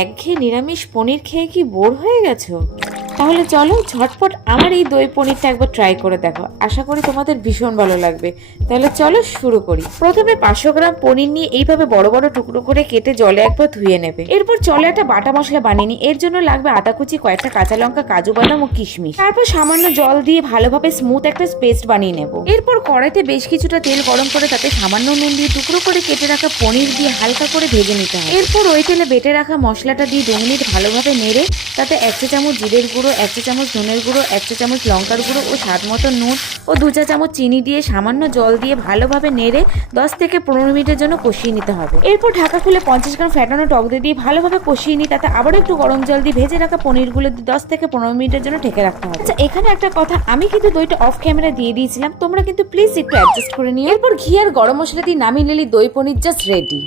একঘেয়ে নিরামিষ পনির খেয়ে কি বোর হয়ে গেছো? তাহলে চলো ঝটপট আমার এই দই পনিরটা একবার ট্রাই করে দেখো। আশা করি তোমাদের ভীষণ ভালো লাগবে। তাহলে চলো শুরু করি। প্রথমে 500 গ্রাম পনির নিয়ে এইভাবে বড় বড় টুকরো করে কেটে জলে একবার ধুয়ে নেবে। এরপর চলো একটা বাটা মশলা বানিয়ে নিই। এর জন্য লাগবে আদা কুচি, কয়েকটা কাঁচা লঙ্কা, কাজু বাদাম ও কিশমিশ। তারপর সামান্য জল দিয়ে ভালোভাবে স্মুথ একটা পেস্ট বানিয়ে নেব। এরপর কড়াইতে বেশ কিছুটা তেল গরম করে তাতে সামান্য নুন দিয়ে টুকরো করে কেটে রাখা পনির দিয়ে হালকা করে ভেজে নিতে হবে। এরপর ওই তেলে বেটে রাখা মশলাটা দিয়ে 2 মিনিট ভালোভাবে নেড়ে তাতে 1 চা চামচ জিরের গুঁড়ো, 1 চা চামচ ধনের গুঁড়ো, 1 চা চামচ লঙ্কার গুঁড়ো ও স্বাদ মতো নুন ও 2 চা চামচ চিনি দিয়ে সামান্য জল দিয়ে ভালোভাবে নেড়ে 10 থেকে 15 মিনিটের জন্য কষিয়ে নিতে হবে। এরপর ঢাকা খুলে 50 গ্রাম ফ্যাটানো টক দই দিয়ে ভালোভাবে কষিয়ে নিই। তাতে আবার একটু গরম জল দিয়ে ভেজে রাখা পনিরগুলো দিয়ে 10 থেকে 15 মিনিটের জন্য ঢেকে রাখতে হবে। আচ্ছা, এখানে একটা কথা, আমি কিন্তু দইটা অফ ক্যামেরা দিয়ে দিয়েছিলাম, তোমরা কিন্তু প্লিজ একটু অ্যাডজাস্ট করে নিও। এরপর ঘি আর গরম মশলা দিয়ে নামিয়ে নিলে দই পনির জাস্ট রেডি।